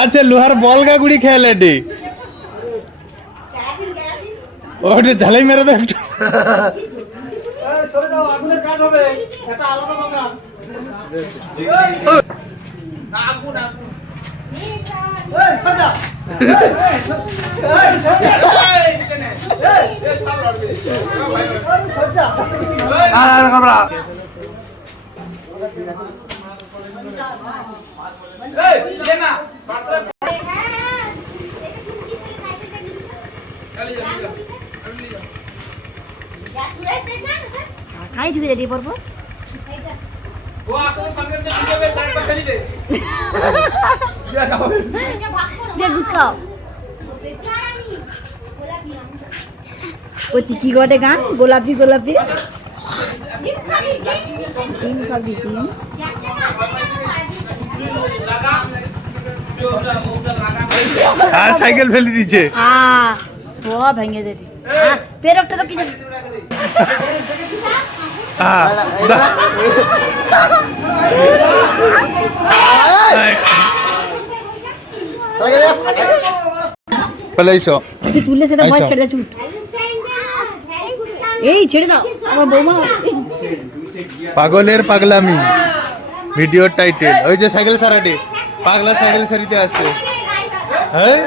আচ্ছা লোহার বল গা গুড়ি খেলে ডি ওটা ঝালাই মেরে দাও একটু সরে যাও, আগুনের কাজ হবে, এটা আলাদা দোকান। আগুন আগুন এই সজা এই সজা এই সাল লড়বে এই সজা আর কামরা এই লেনা খাই দিবে রেডি করবো ও আসলে সঙ্গে যে দিবে সাইডটা ফেলি দে দে গুছাও ও চিকি গটে গান গোলাপি গোলাপি ডিম খাবি ডিম আর সাইকেল ফেলে দিচ্ছে হ্যাঁ সব ভেঙে দেবে পেরক টেরক কিছু ফেলাইছো কিছু তুললে সেটা ভয় ছেড়ে দাও চুট এই ছেড়ে দাও আমার বৌমা পাগলের পাগলামি ভিডিওর টাইটেল ওই যে সাইকেল সারাটি পাগলা সাইকেল সারিতে আছে হ্যাঁ